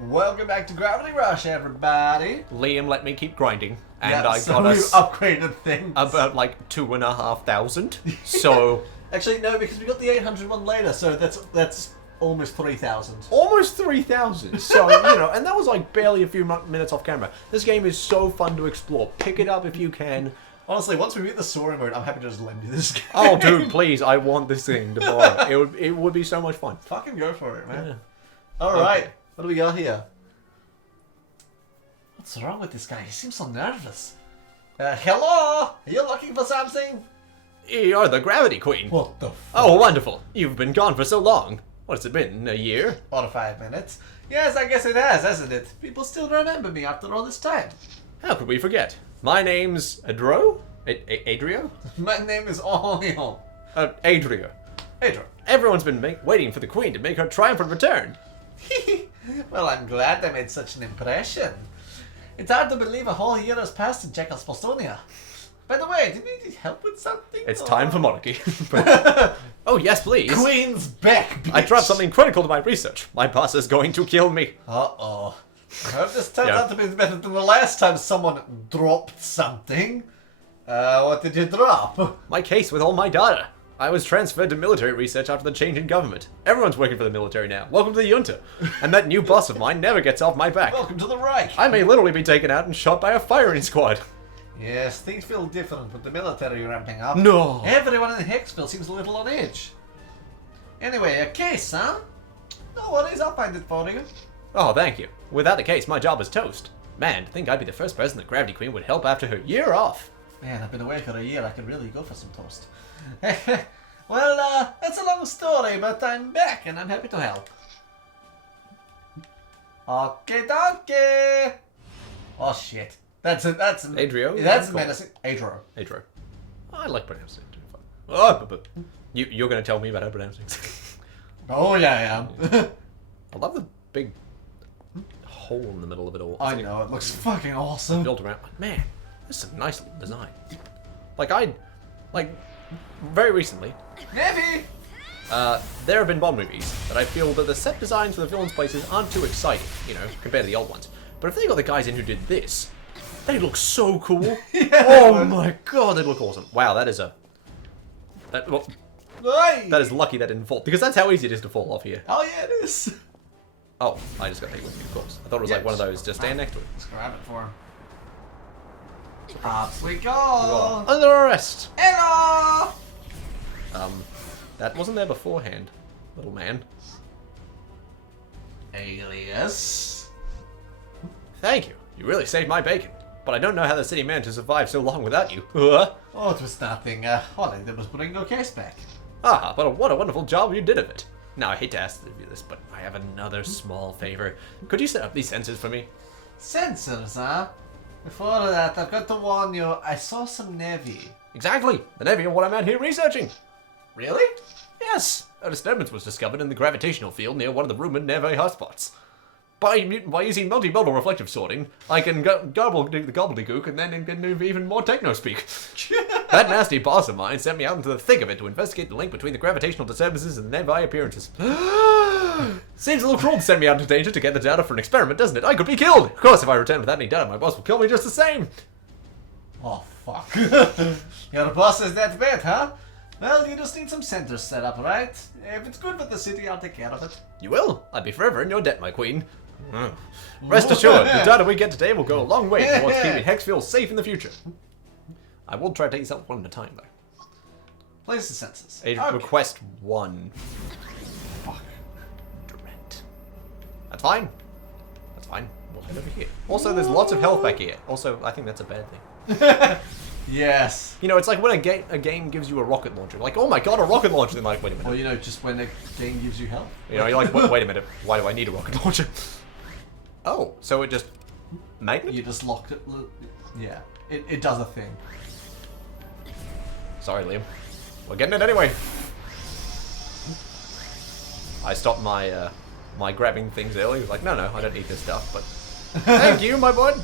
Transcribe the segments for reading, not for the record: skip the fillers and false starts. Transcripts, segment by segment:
Welcome back to Gravity Rush, everybody. Liam let me keep grinding, and Yeah, I so got we've us upgraded things. about like 2,500. So Actually, no, because we got the 800 one later, so that's almost 3,000. almost 3,000. So and that was like barely a few minutes off camera. This game is so fun to explore. Pick it up if you can. Honestly, once we beat the story mode, I'm happy to just lend you this game. Oh, dude, please! I want this thing to borrow. It would be so much fun. Fucking go for it, man. Yeah. Alright, Okay. what do we got here? What's wrong with this guy? He seems so nervous. Hello? Are you looking for something? You're the Gravity Queen. What the f... Oh, wonderful! You've been gone for so long. What's it been? A year? 4 to 5 minutes. Yes, I guess it has, hasn't it? People still remember me after all this time. How could we forget? My name's Adro? Adrio? My name is Orion. Adrio. Adrian. Everyone's been waiting for the Queen to make her triumphant return. Well, I'm glad I made such an impression. It's hard to believe a whole year has passed in Czechoslovakia. By the way, do you need help with something? It's or- time for monarchy. Oh, yes, please. Queen's back, bitch. I dropped something critical to my research. My boss is going to kill me. Uh-oh. I hope this turns Yeah. out to be better than the last time someone dropped something. What did you drop? My case with all my data. I was transferred to military research after the change in government. Everyone's working for the military now. Welcome to the junta. And that new boss of mine never gets off my back. Welcome to the Reich. I may literally be taken out and shot by a firing squad. Yes, things feel different with the military ramping up. No. Everyone in Hicksville seems a little on edge. Anyway, a case, huh? No worries, I'll find it for you. Oh, thank you. Without the case, my job is toast. Man, to think I'd be the first person the Gravity Queen would help after her year off. Man, I've been away for a year. I could really go for some toast. Well, that's a long story, but I'm back and I'm happy to help. Okay, donkey. Oh shit. That's Adrio? That's Cool. menacing. Adro. Adro. I like pronouncing it. Oh, but you're going to tell me about how pronouncing it. Oh yeah, I am. I love the big hole in the middle of it all. I know it looks fucking awesome. Built around. Man, this is a nice little design. Like, very recently, Maybe. there have been Bond movies that I feel that the set designs for the villains' places aren't too exciting, compared to the old ones. But if they got the guys in who did this, they look so cool. Yeah, Oh my god, they look awesome. Wow, that is Hey. that is lucky that didn't fall, because that's how easy it is to fall off here. Oh yeah, it is. Oh, I just got hit with me, of course. I thought it was like one of those, just stand next to it. Let's grab it for him. Up we go. Under arrest! Hello. That wasn't there beforehand, little man. Alias. Thank you. You really saved my bacon. But I don't know how the city managed to survive so long without you. Oh, it was nothing. All I did was bring your case back. But what a wonderful job you did of it. Now, I hate to ask you this, but I have another small favor. Could you set up these sensors for me? Sensors, huh? Before that, I've got to warn you, I saw some Navy. Exactly. The Navy are what I'm out here researching. Really? Yes. A disturbance was discovered in the gravitational field near one of the rumored Navy hotspots. By using multimodal reflective sorting, I can garble the gobbledygook and then get into even more techno-speak. That nasty boss of mine sent me out into the thick of it to investigate the link between the gravitational disturbances and the Navy appearances. Seems a little cruel to send me out into danger to get the data for an experiment, doesn't it? I could be killed! Of course, if I return without any data, my boss will kill me just the same! Oh, fuck. Your boss is that bad, huh? Well, you just need some sensors set up, right? If it's good for the city, I'll take care of it. You will? I'd be forever in your debt, my queen. Rest assured, the data we get today will go a long way towards keeping Hexfield safe in the future. I will try to take this out one at a time, though. Place the sensors. Request 1. Fuck. Direct. That's fine. That's fine. We'll head over here. Also, there's lots of health back here. Also, I think that's a bad thing. Yes. It's like when a game gives you a rocket launcher. Like, oh my god, a rocket launcher! Then like, wait a minute. Or, just when a game gives you help. You're like, wait a minute. Why do I need a rocket launcher? Oh, so it just magnet? You just locked it. Yeah. It does a thing. Sorry, Liam. We're getting it anyway. I stopped my my grabbing things early. Like, no, I don't need this stuff. But thank you, my bud.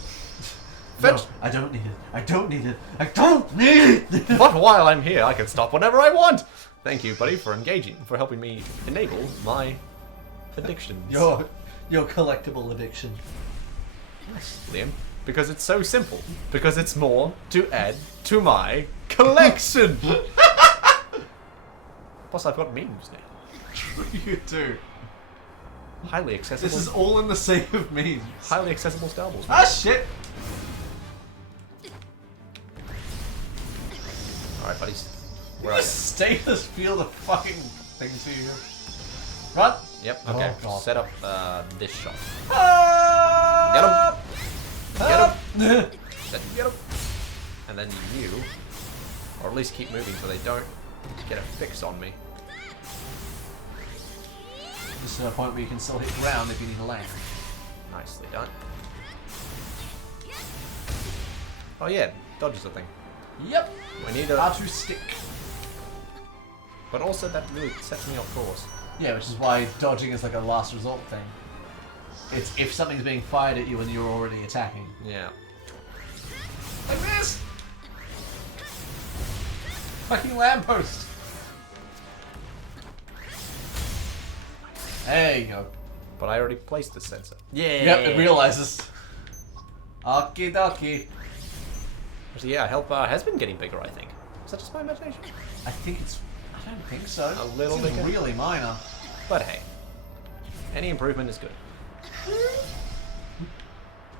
No, I don't need it. I don't need it. I don't need it! But while I'm here, I can stop whenever I want. Thank you, buddy, for helping me enable my addictions. Your collectible addiction. Yes, Liam. Because it's so simple. Because it's more to add to my collection. Plus, I've got memes now. You do. Highly accessible. This is all in the same of memes. Highly accessible Star Wars. Ah, shit! Alright, buddies. Where You are just stay in this field of fucking thing to you. Run! Yep, Oh, okay. God. Set up this shot. Ah! Get him! And then you, or at least keep moving so they don't get a fix on me. Just to a point where you can still hit ground if you need to land. Nicely done. Oh yeah, dodge is a thing. Yep. I need a... R2 stick. But also that really sets me off course. Yeah, which is why dodging is like a last resort thing. It's if something's being fired at you and you're already attacking. Yeah. Like this! Fucking lamppost! There you go. But I already placed the sensor. Yeah! Yep, it realizes. Okie dokie. Actually, yeah, health bar has been getting bigger, I think. Is that just my imagination? I think it's... I don't think so. A little Seems bigger? really minor. But hey, any improvement is good.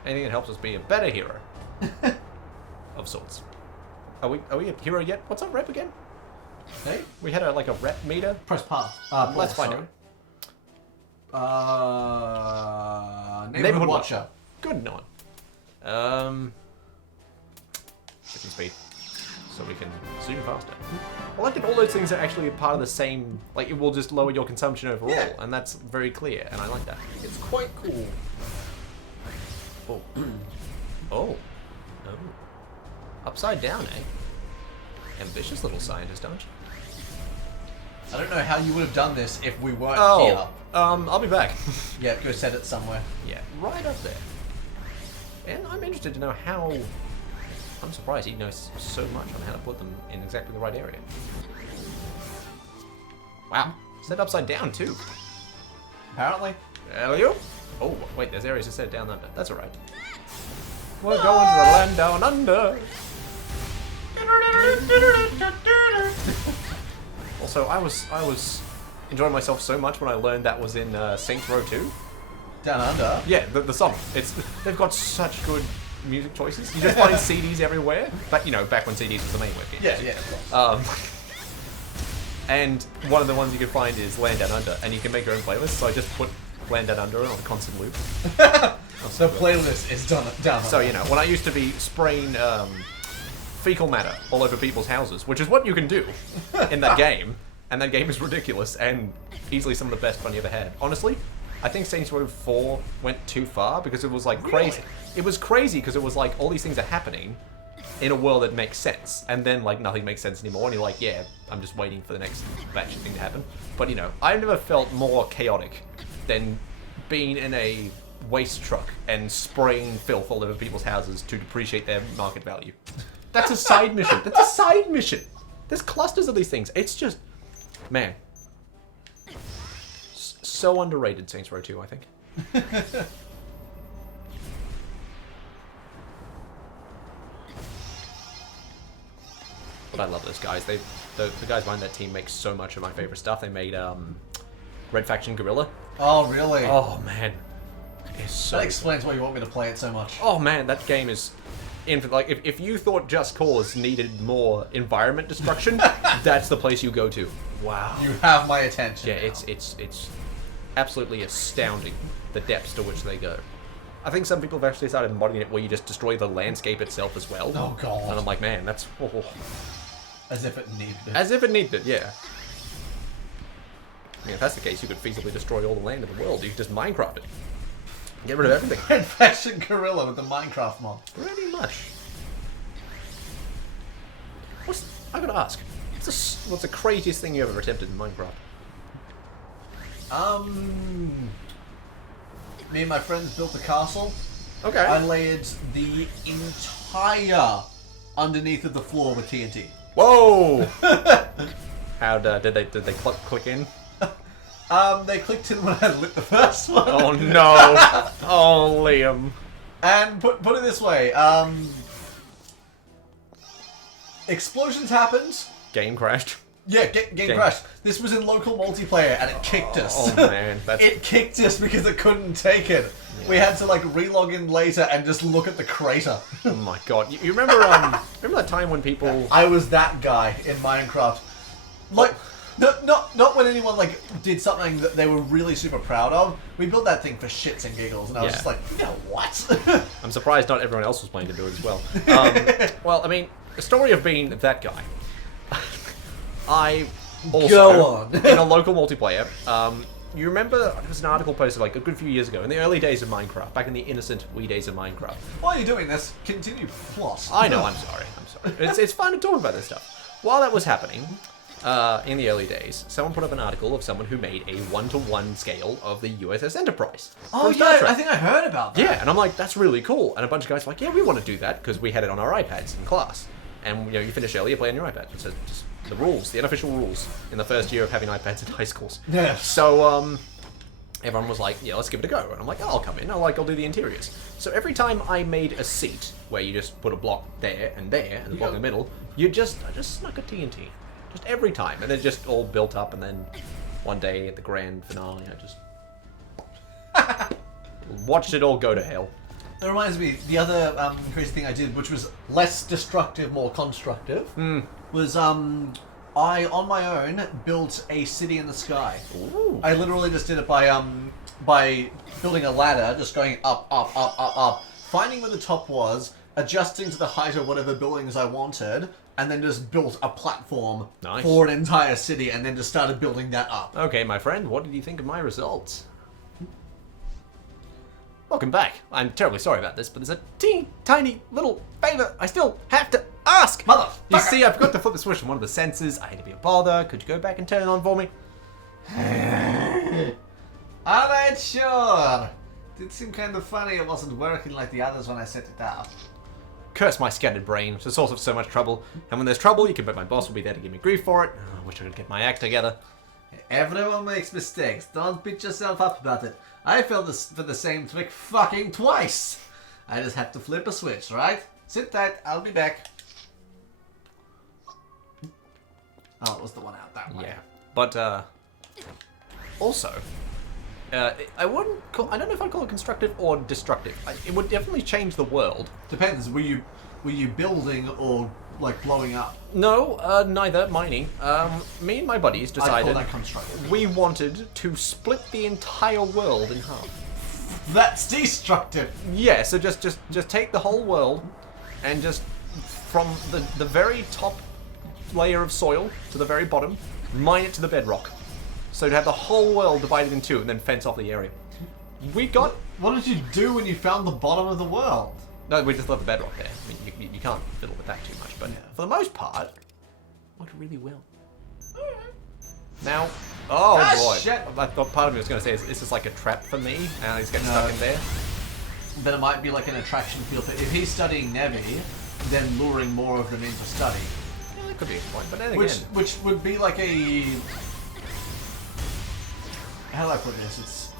Anything that helps us be a better hero. Of sorts. Are we a hero yet? What's our rep again? Hey? We had a rep meter. Press pass. Let's find out. Neighborhood Watcher. Good one. Shifting speed. So we can zoom faster. I like that all those things are actually a part of the same, like it will just lower your consumption overall, Yeah. and that's very clear, and I like that. It's quite cool. Oh. Oh. Oh. Upside down, eh? Ambitious little scientist, aren't you? I don't know how you would have done this if we weren't Oh. here. I'll be back. Yeah, go set it somewhere. Yeah, right up there. And I'm interested to know how... I'm surprised he knows so much on how to put them in exactly the right area. Wow. Set upside down, too. Apparently. There you. Oh, wait, there's areas to set it down under. That's alright. We're going to the land down under. Also, I was enjoying myself so much when I learned that was in Saints Row 2. Down under. Yeah, the song. They've got such good music choices. You just find CDs everywhere. But you know, back when CDs was the main webcam. Yeah, yeah, of course. And one of the ones you can find is Land Down Under, and you can make your own playlist. So I just put Land Down Under on a constant loop. The playlist is down under. So you know, when I used to be spraying fecal matter all over people's houses, which is what you can do in that game, and that game is ridiculous and easily some of the best fun you ever had. Honestly, I think Saints Row 4 went too far because it was like crazy. Really? It was crazy because it was like all these things are happening in a world that makes sense, and then like nothing makes sense anymore, and you're like, yeah, I'm just waiting for the next batch of thing to happen. But you know, I've never felt more chaotic than being in a waste truck and spraying filth all over people's houses to depreciate their market value. That's a side mission. That's a side mission. There's clusters of these things. It's just, man, so underrated. Saints Row 2, I think. But I love those guys. The guys behind that team make so much of my favorite stuff. They made Red Faction Guerrilla. Oh, really? Oh man, it's so. That explains why you want me to play it so much. Oh man, that game is infinite. Like if you thought Just Cause needed more environment destruction, that's the place you go to. Wow. You have my attention. Yeah, now. it's absolutely astounding the depths to which they go. I think some people have actually started modding it where you just destroy the landscape itself as well. Oh god. And I'm like, man, that's As if it needed it. as if it needed it. Yeah. I mean, if that's the case, you could feasibly destroy all the land in the world. You could just Minecraft it. Get rid of everything. Red Faction Gorilla with the Minecraft mod. Pretty much. I gotta ask, what's the craziest thing you ever attempted in Minecraft? Me and my friends built a castle. Okay. I layered the entire underneath of the floor with TNT. Whoa! How did they click in? They clicked in when I lit the first one. Oh no. Oh, Liam. And put it this way, explosions happened. Game crashed. Yeah, game crashed. This was in local multiplayer, and it kicked us. Oh man, It kicked us because it couldn't take it. Yeah. We had to like relog in later and just look at the crater. Oh my god! You remember remember that time when people? I was that guy in Minecraft. Like, not when anyone like did something that they were really super proud of. We built that thing for shits and giggles, and I was just like, you know what? I'm surprised not everyone else was planning to do it as well. Well, I mean, the story of being that guy. I also, go on. in a local multiplayer, you remember there was an article posted like a good few years ago, in the early days of Minecraft, back in the innocent wee days of Minecraft. While you're doing this, continue plot. I know, I'm sorry. It's fine to talk about this stuff. While that was happening, in the early days, someone put up an article of someone who made a 1-to-1 scale of the USS Enterprise. Oh yeah, I think I heard about that. Yeah, and I'm like, that's really cool. And a bunch of guys were like, yeah, we want to do that, because we had it on our iPads in class. And you know, you finish early, you play on your iPad. So just the rules, the unofficial rules, in the first year of having iPads in high schools. Yeah. So everyone was like, yeah, let's give it a go. And I'm like, oh, I'll come in, I'll do the interiors. So every time I made a seat, where you just put a block there, and the block in the middle, I just snuck a TNT. Just every time. And it just all built up, and then one day at the grand finale, I just watched it all go to hell. That reminds me, the other crazy thing I did, which was less destructive, more constructive, was I, on my own, built a city in the sky. Ooh. I literally just did it by building a ladder, just going up, finding where the top was, adjusting to the height of whatever buildings I wanted, and then just built a platform for an entire city, and then just started building that up. Okay, my friend, what did you think of my results? Welcome back. I'm terribly sorry about this, but there's a teeny tiny little favor I still have to ask. Motherfucker! You see, I forgot to flip the switch on one of the sensors. I had to be a bother. Could you go back and turn it on for me? Alright, sure. Did seem kind of funny it wasn't working like the others when I set it up. Curse my scattered brain. It's a source of so much trouble. And when there's trouble, you can bet my boss will be there to give me grief for it. Oh, I wish I could get my act together. Everyone makes mistakes. Don't beat yourself up about it. I fell for the same trick fucking twice. I just have to flip a switch, right? Sit tight, I'll be back. Oh, it was the one out that way. Yeah, but also, I wouldn't call. I don't know if I'd call it constructive or destructive. It would definitely change the world. Depends. Were you building or like blowing up? No, neither. Mining. Me and my buddies decided I call that constructive. we wanted to split the entire world in half. That's destructive. Yeah, so just take the whole world and just from the very top layer of soil to the very bottom, mine it to the bedrock. So to have the whole world divided in two and then fence off the area. We got... What did you do when you found the bottom of the world? No, we just left the bedrock there. I mean, you can't fiddle with that too much, but for the most part, it worked really well. Now, boy. Shit. I thought part of me was going to say, is this like a trap for me? And he's getting stuck in there? Then it might be like an attraction field. If he's studying Nevi, then luring more of them in to study. Yeah, that could be a point, but then Which again... which would be like a... How do I put this? It's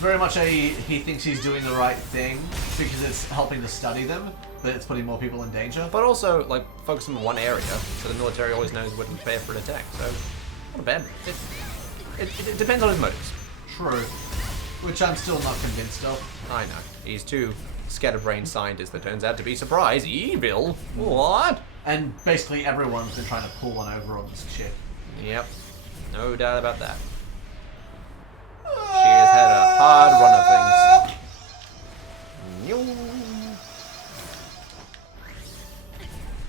very much a he thinks he's doing the right thing because it's helping to study them, but it's putting more people in danger. But also, like, focus on one area, so the military always knows when to prepare for an attack, so... Not a bad... It depends on his motives. True. Which I'm still not convinced of. I know. He's too scatterbrained scientist that turns out to be, surprise, evil. What? And basically everyone's been trying to pull one over on this ship. Yep. No doubt about that. She has had a hard run of things.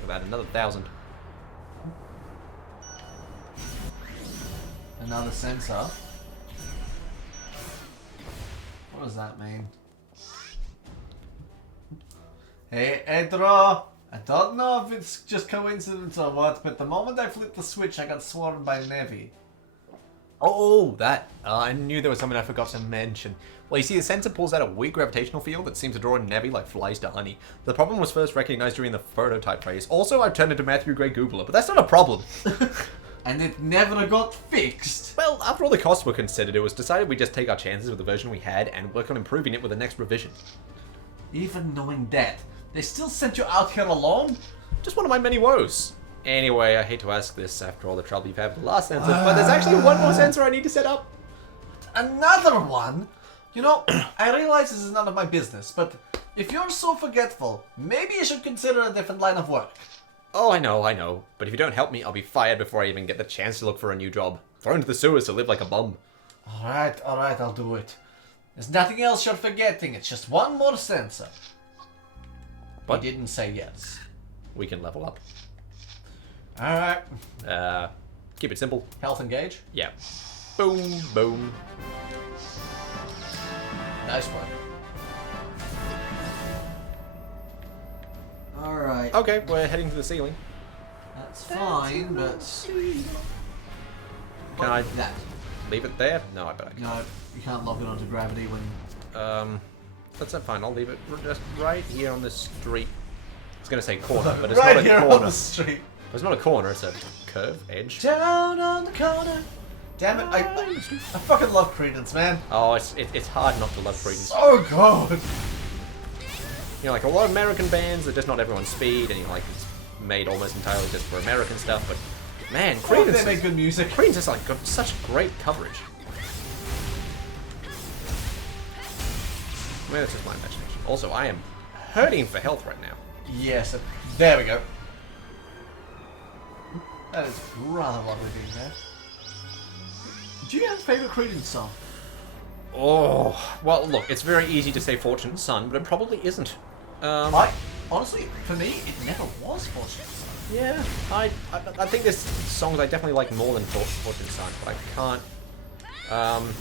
About another 1,000. Another sensor. What does that mean? Hey, Edro! I don't know if it's just coincidence or what, but the moment I flipped the switch, I got swarmed by Nevi. Oh, that. I knew there was something I forgot to mention. Well, you see, the sensor pulls out a weak gravitational field that seems to draw in Nevi like flies to honey. The problem was first recognized during the prototype phase. Also, I've turned into Matthew Gray Googler, but that's not a problem. and it never got fixed. Well, after all the costs were considered, it was decided we'd just take our chances with the version we had and work on improving it with the next revision. Even knowing that, they still sent you out here alone? Just one of my many woes. Anyway, I hate to ask this after all the trouble you've had with the last sensor, but there's actually one more sensor I need to set up. Another one? You know, I realize this is none of my business, but if you're so forgetful, maybe you should consider a different line of work. Oh, I know. But if you don't help me, I'll be fired before I even get the chance to look for a new job. Thrown to the sewers to live like a bum. Alright, I'll do it. There's nothing else you're forgetting, it's just one more sensor. What? You didn't say yes. We can level up. Alright. Keep it simple. Health engage. Yeah. Boom, boom. Nice one. Alright. Okay, we're heading to the ceiling. That's fine, but... Can I That. leave it there? No, I bet I can. No, you can't lock it onto gravity when... That's not fine. I'll leave it just right here on the street. I was gonna say corner, but it's right not a here corner. on the street. It's not a corner, it's a curve, edge. Down on the corner. Damn it, I fucking love Credence, man. Oh, it's hard not to love Credence. So good. You know, like a lot of American bands, they're just not everyone's speed, and you know, like it's made almost entirely just for American stuff. But man, Credence, They make good music. Credence has like got such great coverage. Maybe that's just my imagination. Also, I am hurting for health right now. Yes, there we go. That is rather lovely being there. Do you have a favourite Credence song? Oh, well, look, it's very easy to say Fortunate Son, but it probably isn't. Honestly, for me, it never was Fortunate Son. Yeah, I think there's songs I definitely like more than Fortunate Son, but I can't.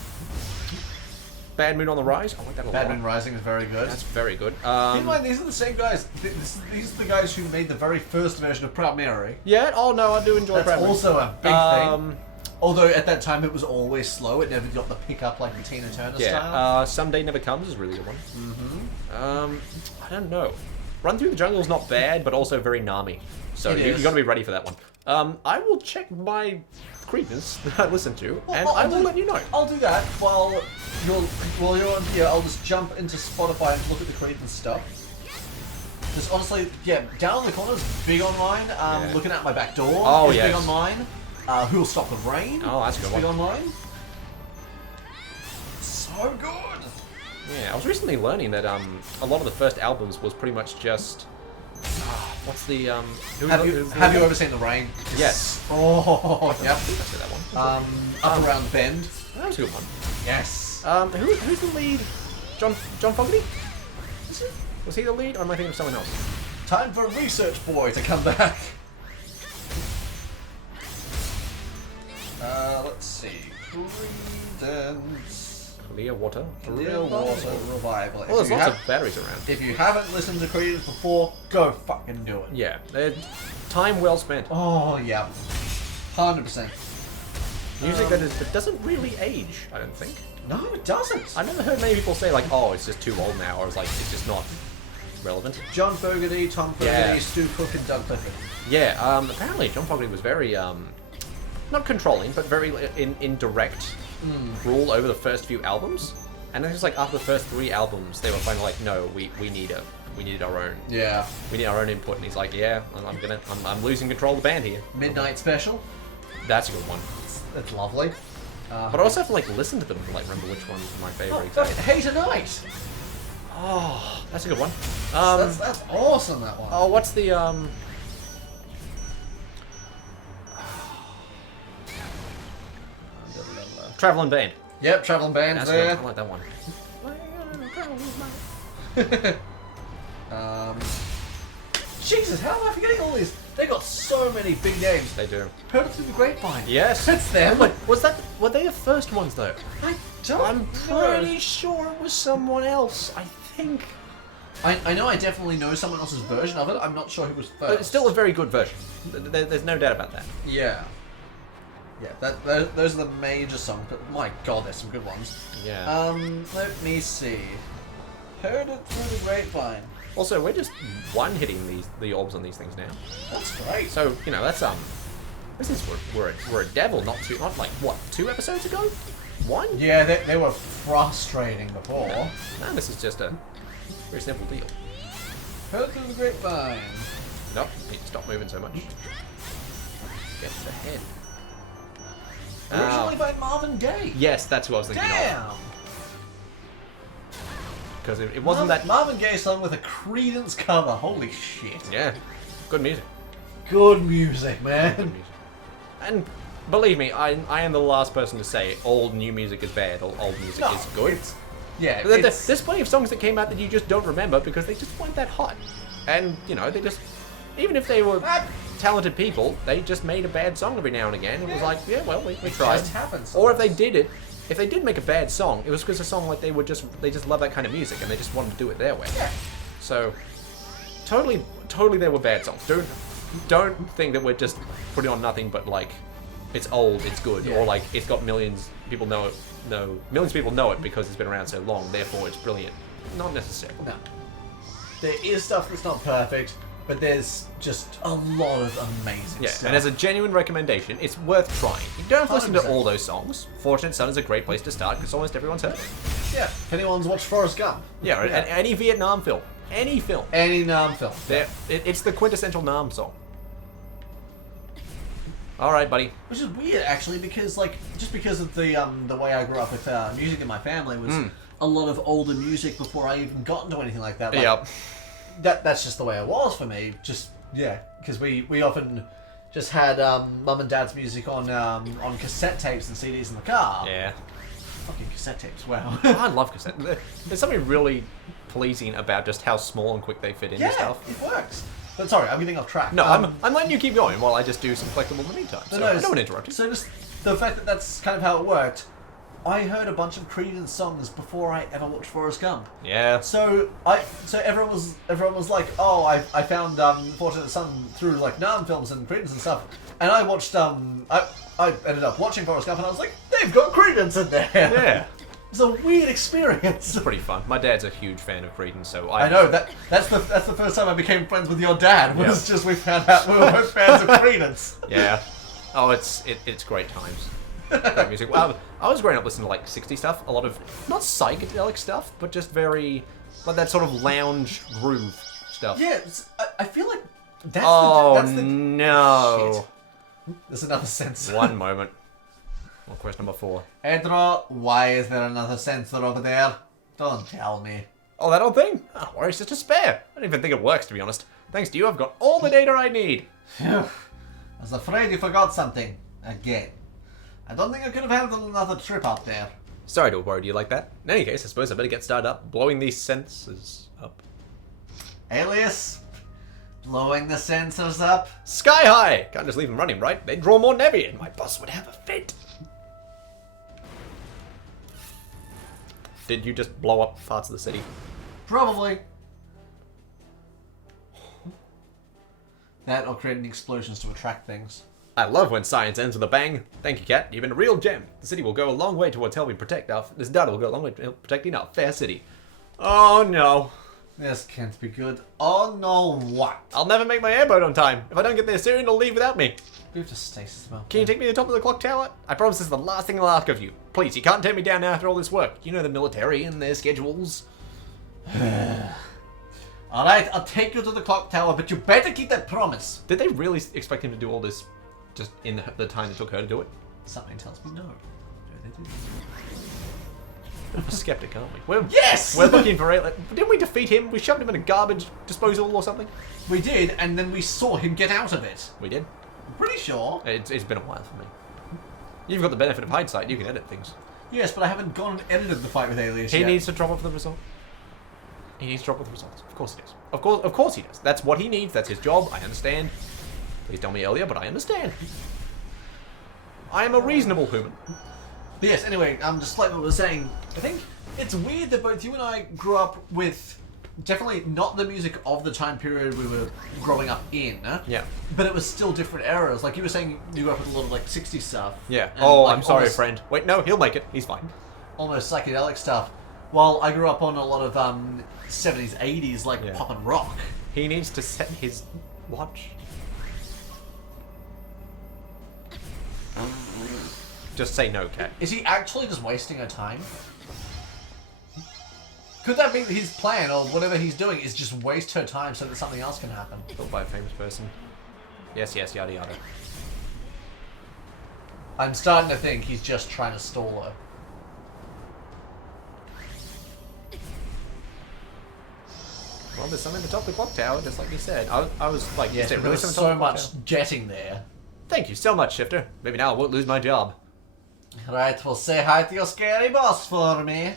Bad Moon on the Rise. I like that a lot. Bad Moon Rising is very good. That's very good. Keep in mind, these are the same guys. These are the guys who made the very first version of Proud Mary. Yeah. Oh no, I do enjoy. That's Proud also a big thing. Although at that time it was always slow, it never got the pickup like the Tina Turner style. Someday Never Comes is really a good one. I don't know. Run Through the Jungle is not bad, but also very Nami. So you got to be ready for that one. I will check my Credence that I listen to, and I will let you know. I'll do that while you're on here. I'll just jump into Spotify and look at the Credence stuff. Just honestly, yeah, down in the corner is big on mine. Looking out my back door is big on mine. Who'll Stop the Rain? Oh, that's a good big one. on mine. So good. Yeah, I was recently learning that a lot of the first albums was pretty much just what's the Have you ever seen The Rain? Yes. Oh, yep. I said that one. Up Around Bend. That was a good one. Yes. Who's the lead? John Fogerty? Was he the lead, or am I thinking of someone else? Time for Research Boy to come back. Let's see. Credence. Clearwater Revival. Well, there's lots of batteries around. If you haven't listened to Credence before, go fucking do it. Yeah, time well spent. Oh, yeah. 100%. Music that doesn't really age, I don't think. No, it doesn't. I've never heard many people say, like, oh, it's just too old now, or it's like, it's just not relevant. John Fogerty, Tom Fogerty, Stu Cook, and Doug Clifford. Yeah, apparently John Fogerty was very, not controlling, but very indirect rule over the first few albums. And then just like after the first 3 albums, they were finally like, no, we need our own. Yeah. We need our own input. And he's like, yeah, I'm losing control of the band here. Midnight Special. That's a good one. That's lovely. But I also have to like listen to them to like remember which one's my favorite. Exactly. Hey Tonight. Oh, that's a good one. That's awesome. That one. Oh, what's the Traveling Band. Yep, Traveling Band's That's there. good. I like that one. Jesus, how am I forgetting all these? They got so many big names. They do. Heard it through the grapevine. Yes. It's them. Wait, were they the first ones though? I don't I'm know. pretty sure it was someone else. I think. I know I definitely know someone else's version of it. I'm not sure who was first. But it's still a very good version. There's no doubt about that. Yeah. Yeah, those are the major songs, but my god, there's some good ones. Yeah. Let me see. Heard it through the grapevine. Also, we're just one-hitting the orbs on these things now. That's great. So, you know, that's This is we're a devil, not like what, 2 episodes ago? 1? Yeah, they were frustrating before. No, this is just a very simple deal. Heard through the grapevine. Nope, need to stop moving so much. Get the head. Originally by Marvin Gaye. Yes, that's who I was thinking Damn. of. Because it wasn't that... Marvin Gaye song with a Credence cover. Holy shit. Yeah, good music. Good music, man. Good music. And believe me, I am the last person to say all new music is bad or old music No, is good. Yeah, But there's plenty of songs that came out that you just don't remember because they just weren't that hot. And, you know, they just... Even if they were talented people, they just made a bad song every now and again. It was like, yeah, well, we tried. just happens Or if they did make a bad song, it was because a song like they just love that kind of music and they just wanted to do it their way. Yeah. So, totally they were bad songs. Don't think that we're just putting on nothing but like, it's old, it's good, Yeah. or like it's got millions people know it. No, millions of people know it because it's been around so long. Therefore, it's brilliant. Not necessarily. No. There is stuff that's not perfect, but there's just a lot of amazing Yeah, stuff. and as a genuine recommendation, it's worth trying. You don't have to listen to 100%. all those songs. Fortunate Son is a great place to start because almost everyone's heard it. Yeah, if anyone's watched Forrest Gump. Yeah, and any Vietnam film. Any film. Any Nam film. It's the quintessential Nam song. Alright, buddy. Which is weird, actually, because, like, just because of the way I grew up with music in my family was a lot of older music before I even got into anything like that. Like, Yep. That's just the way it was for me. Just, yeah, because we often just had mum and dad's music on cassette tapes and CDs in the car. Yeah. Fucking cassette tapes, wow. I love cassette. There's something really pleasing about just how small and quick they fit into Yeah, stuff. it works. But sorry, I'm getting off track. No, I'm letting you keep going while I just do some collectible in the meantime. So I don't want to interrupt you. So just the fact that that's kind of how it worked, I heard a bunch of Creedence songs before I ever watched Forrest Gump. Yeah. So everyone was like, oh, I found Fortunate Son through like Nam films and Creedence and stuff, and I watched I ended up watching Forrest Gump and I was like, they've got Creedence in there. Yeah. It's a weird experience. It's pretty fun. My dad's a huge fan of Creedence, so I know that's the first time I became friends with your dad. Was just we found out we were both fans of Creedence. Yeah. Oh, it's great times. Great music. Well, I was growing up listening to like 60s stuff, a lot of not psychedelic stuff, but just very like that sort of lounge groove stuff. Yeah, I feel like that's Oh the no! Shit. There's another sensor. One moment. Well, question number 4. Edro, why is there another sensor over there? Don't tell me. Oh, that old thing? Oh, worry, it's just a spare. I don't even think it works, to be honest. Thanks to you, I've got all the data I need. Phew. I was afraid you forgot something. Again. I don't think I could have handled another trip out there. Sorry to have worried you like that. In any case, I suppose I better get started up, blowing these sensors up. Alias, blowing the sensors up. Sky high! Can't just leave them running, right? They'd draw more Nevi, and my boss would have a fit. Did you just blow up parts of the city? Probably. That or creating explosions to attract things. I love when science ends with a bang. Thank you, Cat. You've been a real gem. The city will go a long way towards helping protect this data will go a long way to protecting our fair city. Oh no. This can't be good. Oh no, what? I'll never make my airboat on time. If I don't get there soon, it'll leave without me. We have to stasis them up. Can you take me to the top of the clock tower? I promise this is the last thing I'll ask of you. Please, you can't take me down after all this work. You know the military and their schedules. Alright, I'll take you to the clock tower, but you better keep that promise. Did they really expect him to do all this just in the time it took her to do it? Something tells me no. No, they didn't. Bit of a skeptic, aren't we? Yes! We're looking for... Didn't we defeat him? We shoved him in a garbage disposal or something? We did, and then we saw him get out of it. We did. I'm pretty sure. It's been a while for me. You've got the benefit of hindsight. You can edit things. Yes, but I haven't gone and edited the fight with Alias He yet. needs to drop off the result. He needs to drop off the results. Of course he does. Of course he does. That's what he needs. That's his job. I understand. Please tell me earlier, but I understand. I am a reasonable human. But yes, anyway, just like what we were saying, I think it's weird that both you and I grew up with definitely not the music of the time period we were growing up in. Yeah. But it was still different eras. Like you were saying, you grew up with a lot of like 60s stuff. Yeah. and, Oh, like, I'm sorry, almost- friend. Wait, no, he'll make it. He's fine. Almost psychedelic stuff. While I grew up on a lot of 70s, 80s, like Yeah. pop and rock. He needs to set his watch. Just say no, cat. Is he actually just wasting her time? Could that be his plan, or whatever he's doing is just waste her time so that something else can happen? Built by a famous person. Yes, yada yada. I'm starting to think he's just trying to stall her. Well, there's something atop the clock tower, just like you said. I was like, Yes, is there but really there's something atop so the clock much tower? jetting there. Thank you so much, Shifter. Maybe now I won't lose my job. Right, well, say hi to your scary boss for me.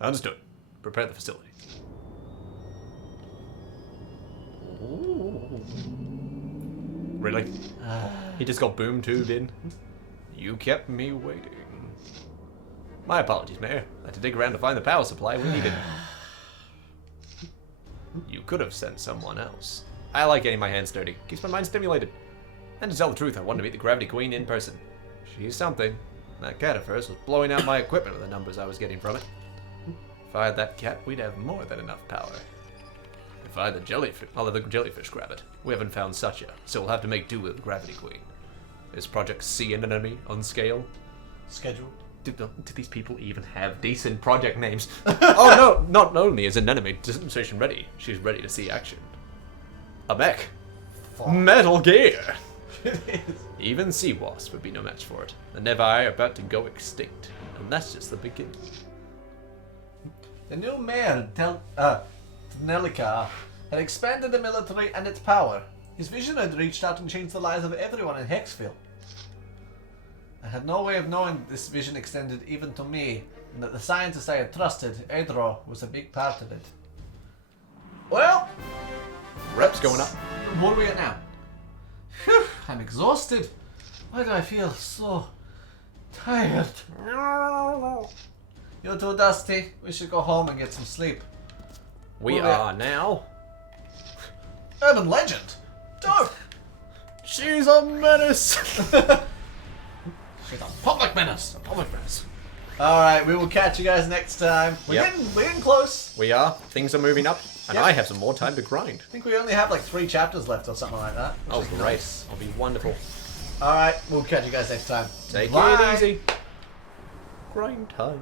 Understood. Prepare the facility. Really? He just got boom tubed in? You kept me waiting. My apologies, Mayor. I had to dig around to find the power supply we needed. You could have sent someone else. I like getting my hands dirty. Keeps my mind stimulated. And to tell the truth, I wanted to meet the Gravity Queen in person. She's something. That cat of hers was blowing out my equipment with the numbers I was getting from it. If I had that cat, we'd have more than enough power. If I had the jellyfish, I'll let the jellyfish grab it. We haven't found such a, so we'll have to make do with the Gravity Queen. Is Project C an enemy on scale? Schedule. Do these people even have decent project names? Oh no, not only is an enemy demonstration ready, she's ready to see action. A mech. Fuck. Metal Gear. It is. Even Sea Wasp would be no match for it. The Nevi are about to go extinct, and that's just the beginning. The new mayor, Nelika, had expanded the military and its power. His vision had reached out and changed the lives of everyone in Hexville. I had no way of knowing this vision extended even to me, and that the scientist I had trusted, Adro, was a big part of it. Well, Reps going up. what are we at now? Phew, I'm exhausted. Why do I feel so tired? You too, Dusty. We should go home and get some sleep. We Where we are now. Urban legend. Dope. She's a menace. She's a public menace. Public menace. All right, we will catch you guys next time. We're getting close. We are. Things are moving up, and Yep. I have some more time to grind. I think we only have like 3 chapters left or something like that. Oh, which is great. nice. I'll be wonderful. All right, we'll catch you guys next time. Take Bye. it easy. Grind time.